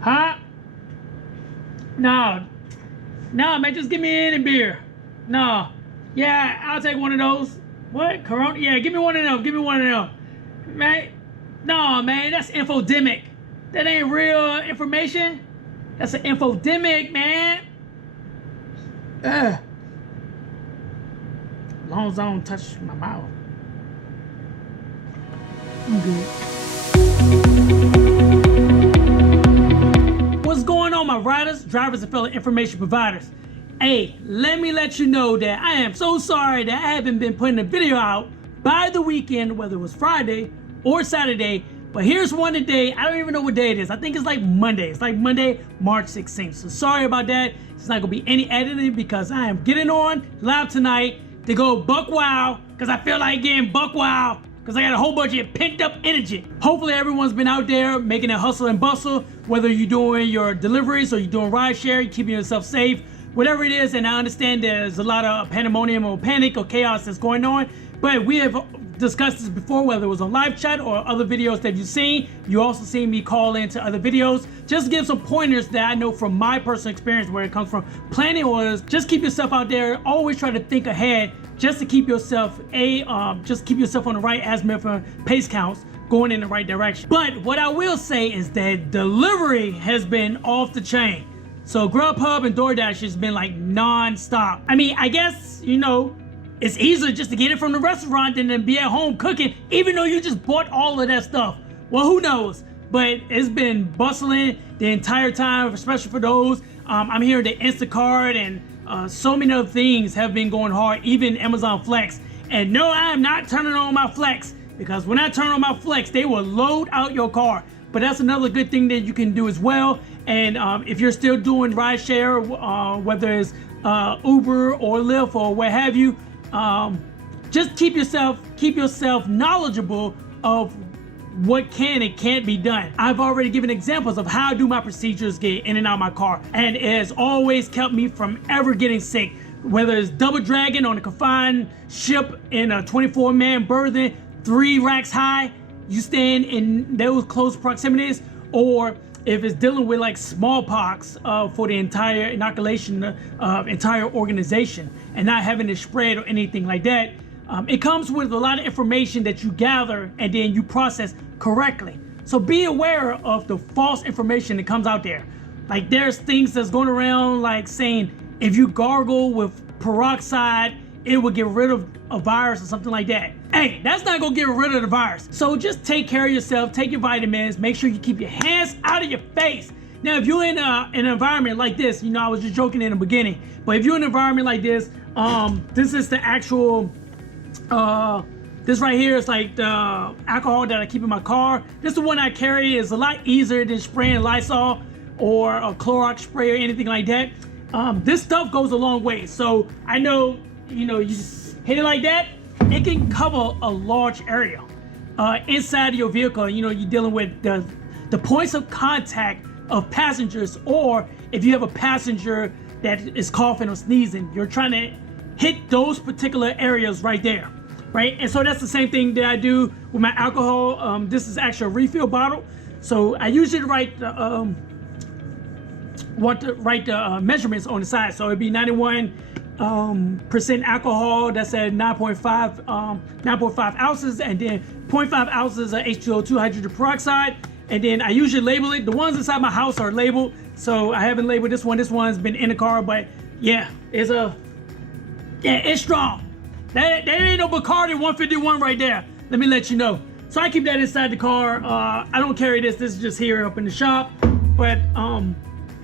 Huh? No. No, man, just give me any beer. No. Yeah, I'll take one of those. What? Corona? Yeah, give me one of them. Give me one of them. Man. No, man, that's infodemic. That ain't real information. That's an infodemic, man. Ugh. As long as I don't touch my mouth, I'm good. What's going on, my riders, drivers, and fellow information providers? Hey, let me let you know that I am so sorry that I haven't been putting a video out by the weekend, whether it was Friday or Saturday. But here's one today. I don't even know what day it is. I think it's like Monday. It's like Monday, March 16th. So sorry about that. It's not gonna be any editing because I am getting on live tonight to go buck wild because I feel like getting buck wild because I got a whole bunch of pent up energy. Hopefully everyone's been out there making a hustle and bustle, whether you're doing your deliveries or you're doing ride share, you're keeping yourself safe, whatever it is. And I understand there's a lot of pandemonium or panic or chaos that's going on, but we have discussed this before, whether it was on live chat or other videos that you've seen. You also seen me call into other videos. Just give some pointers that I know from my personal experience where it comes from. Planning orders, just keep yourself out there. Always try to think ahead just to keep yourself just keep yourself on the right azimuth for pace counts, going in the right direction. But what I will say is that delivery has been off the chain. So Grubhub and DoorDash has been like non-stop. I mean, I guess, you know, it's easier just to get it from the restaurant than to be at home cooking, even though you just bought all of that stuff. Well, who knows? But it's been bustling the entire time, especially for those. I'm hearing that Instacart and so many other things have been going hard, even Amazon Flex. And no, I am not turning on my Flex, because when I turn on my Flex, they will load out your car. But that's another good thing that you can do as well. And if you're still doing rideshare, whether it's Uber or Lyft or what have you, just keep yourself knowledgeable of what can and can't be done. I've already given examples of how do my procedures get in and out of my car, and it has always kept me from ever getting sick, whether it's double dragging on a confined ship in a 24-man berthing, 3 racks high, you stand in those close proximities, or if it's dealing with like smallpox for the entire inoculation, entire organization, and not having it spread or anything like that. It comes with a lot of information that you gather and then you process correctly. So be aware of the false information that comes out there. Like there's things that's going around like saying if you gargle with peroxide, it will get rid of a virus or something like that. Hey, that's not gonna get rid of the virus. So just take care of yourself, take your vitamins, make sure you keep your hands out of your face. Now, if you're in an environment like this, you know, I was just joking in the beginning, but if you're in an environment like this, this is the actual, this right here is like the alcohol that I keep in my car. This is the one I carry. Is a lot easier than spraying Lysol or a Clorox spray or anything like that. This stuff goes a long way. So I know, you know, you just hit it like that, it can cover a large area inside of your vehicle. You know, you're dealing with the points of contact of passengers, or if you have a passenger that is coughing or sneezing, you're trying to hit those particular areas right there, right? And so that's the same thing that I do with my alcohol. This is actually a refill bottle, so I usually write the measurements on the side. So it'd be 91% alcohol, that's at 9.5 ounces, and then 0.5 ounces of H2O2 hydrogen peroxide. And then I usually label it. The ones inside my house are labeled, so I haven't labeled this one. This one's been in the car, but yeah, it's strong. That ain't no Bacardi 151 right there. Let me let you know. So I keep that inside the car. I don't carry this. This is just here up in the shop, but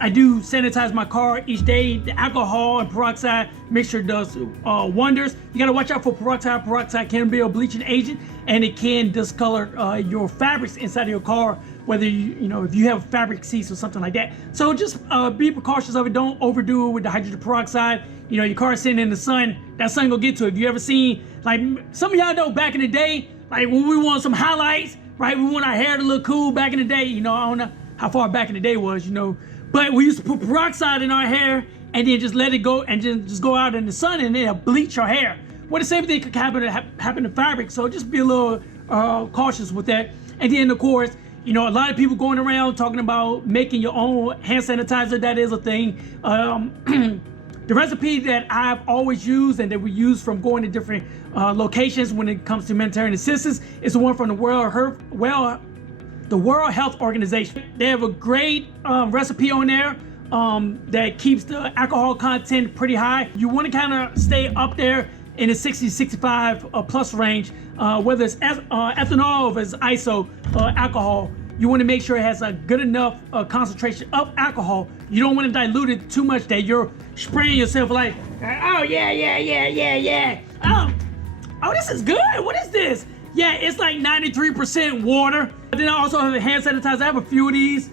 I do sanitize my car each day. The alcohol and peroxide mixture does wonders. You gotta watch out for peroxide. Peroxide can be a bleaching agent, and it can discolor your fabrics inside of your car, whether if you have fabric seats or something like that. So just be precautious of it. Don't overdo it with the hydrogen peroxide. You know, your car sitting in the sun, that sun gonna get to it. If you ever seen, like some of y'all know back in the day, like when we want some highlights, right? We want our hair to look cool back in the day. You know, I don't know how far back in the day was, you know. But we used to put peroxide in our hair and then just let it go and just go out in the sun and then bleach your hair. Well, the same thing could happen to fabric, so just be a little cautious with that. And then, of course, You know, a lot of people going around talking about making your own hand sanitizer. That is a thing. The recipe that I've always used and that we use from going to different locations when it comes to humanitarian assistance is the one from the World Health Organization. They have a great recipe on there that keeps the alcohol content pretty high. You want to kind of stay up there in the 60-65 plus range, whether it's ethanol or if it's iso alcohol. You want to make sure it has a good enough concentration of alcohol. You don't want to dilute it too much that you're spraying yourself like, oh yeah. Oh, this is good. What is this? Yeah, it's like 93% water. But then I also have a hand sanitizer. I have a few of these.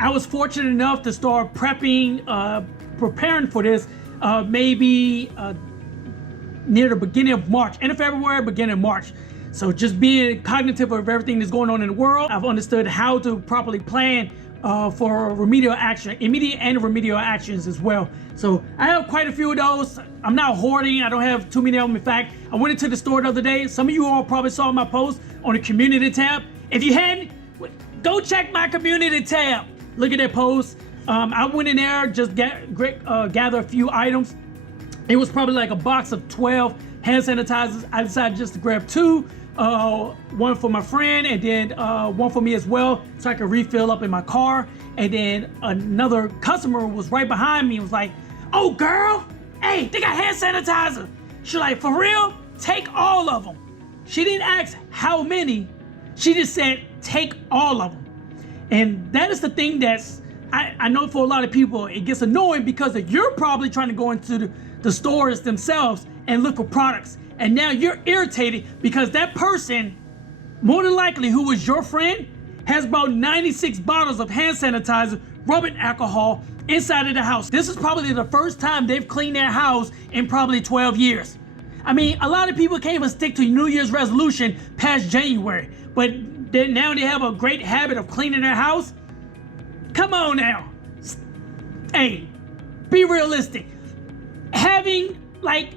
I was fortunate enough to start prepping, preparing for this maybe near the beginning of March, end of February, beginning of March. So just being cognitive of everything that's going on in the world, I've understood how to properly plan for remedial action, immediate and remedial actions as well. So I have quite a few of those. I'm not hoarding. I don't have too many of them. In fact, I went into the store the other day. Some of you all probably saw my post on the community tab. If you hadn't, go check my community tab. Look at that post. I went in there, just gather a few items. It was probably like a box of 12 hand sanitizers. I decided just to grab 2, one for my friend and then one for me as well, so I could refill up in my car. And then another customer was right behind me and was like, oh girl, hey, they got hand sanitizer. She's like, for real? Take all of them. She didn't ask how many, she just said, take all of them. And that is the thing that's, I know for a lot of people, it gets annoying because you're probably trying to go into the stores themselves and look for products. And now you're irritated because that person, more than likely who was your friend, has about 96 bottles of hand sanitizer, rubbing alcohol inside of the house. This is probably the first time they've cleaned their house in probably 12 years. I mean, a lot of people can't even stick to New Year's resolution past January, but now they have a great habit of cleaning their house. Come on now. Hey, be realistic. Having like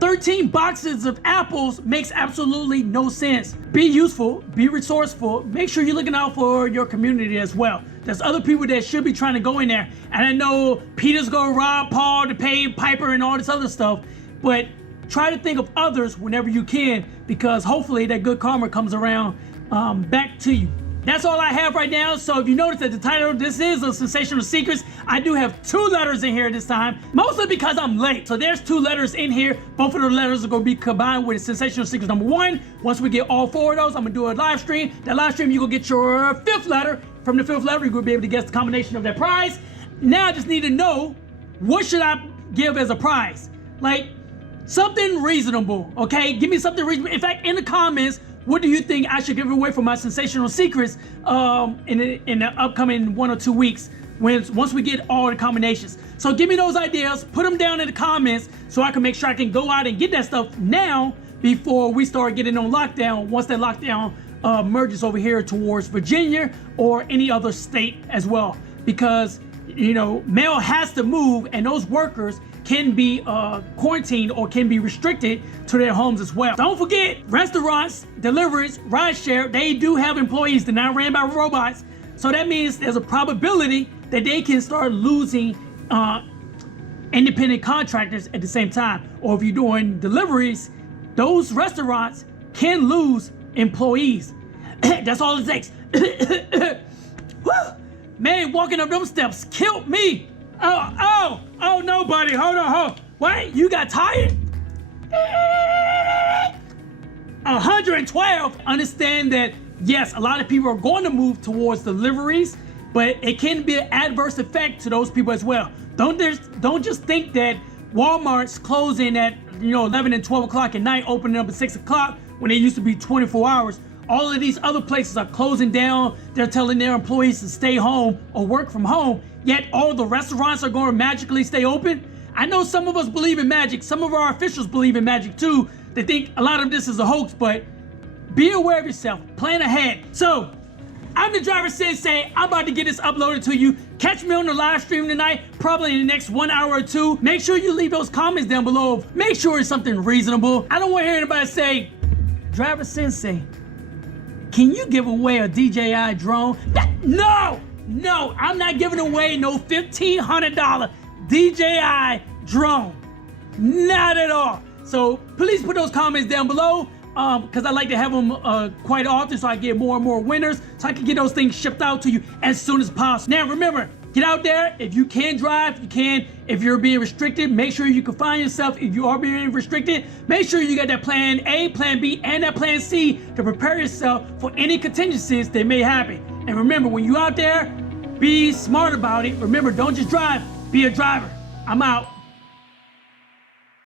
13 boxes of apples makes absolutely no sense. Be useful, be resourceful, make sure you're looking out for your community as well. There's other people that should be trying to go in there. And I know Peter's gonna rob Paul to pay Piper and all this other stuff, but try to think of others whenever you can, because hopefully that good karma comes around back to you. That's all I have right now. So if you notice that the title, this is a Sensational Secrets, I do have 2 letters in here this time, mostly because I'm late. So there's 2 letters in here. Both of the letters are gonna be combined with Sensational Secrets number 1. Once we get all 4 of those, I'm gonna do a live stream. That live stream, you're gonna get your 5th letter. From the 5th letter, you're gonna be able to guess the combination of that prize. Now I just need to know, what should I give as a prize? Like, something reasonable, okay? Give me something reasonable. In fact, in the comments, what do you think I should give away for my Sensational Secrets in the upcoming 1 or 2 weeks once we get all the combinations? So give me those ideas, put them down in the comments so I can make sure I can go out and get that stuff now before we start getting on lockdown, once that lockdown merges over here towards Virginia or any other state as well. Because, you know, mail has to move and those workers can be quarantined or can be restricted to their homes as well. Don't forget, restaurants, deliveries, rideshare, they do have employees that are not ran by robots. So that means there's a probability that they can start losing independent contractors at the same time. Or if you're doing deliveries, those restaurants can lose employees. That's all it takes. Woo! Man, walking up them steps killed me. Oh, nobody, hold on. What, you got tired? 112. Understand that, yes, a lot of people are going to move towards deliveries, but it can be an adverse effect to those people as well. Don't just think that Walmart's closing at 11 and 12 o'clock at night, opening up at 6 o'clock when they used to be 24 hours. All of these other places are closing down. They're telling their employees to stay home or work from home, yet all the restaurants are going to magically stay open. I know some of us believe in magic. Some of our officials believe in magic too. They think a lot of this is a hoax, but be aware of yourself. Plan ahead. So, I'm the driver Sensei. I'm about to get this uploaded to you. Catch me on the live stream tonight, probably in the next 1 hour or 2. Make sure you leave those comments down below. Make sure it's something reasonable. I don't want to hear anybody say, Driver Sensei, Can you give away a DJI drone? No, I'm not giving away no $1,500 DJI drone. Not at all. So please put those comments down below because I like to have them quite often so I get more and more winners so I can get those things shipped out to you as soon as possible. Now remember, get out there. If you can drive, you can. If you're being restricted, make sure you confine yourself. If you are being restricted, make sure you got that plan A, plan B, and that plan C to prepare yourself for any contingencies that may happen. And remember, when you're out there, be smart about it. Remember, don't just drive, be a driver. I'm out.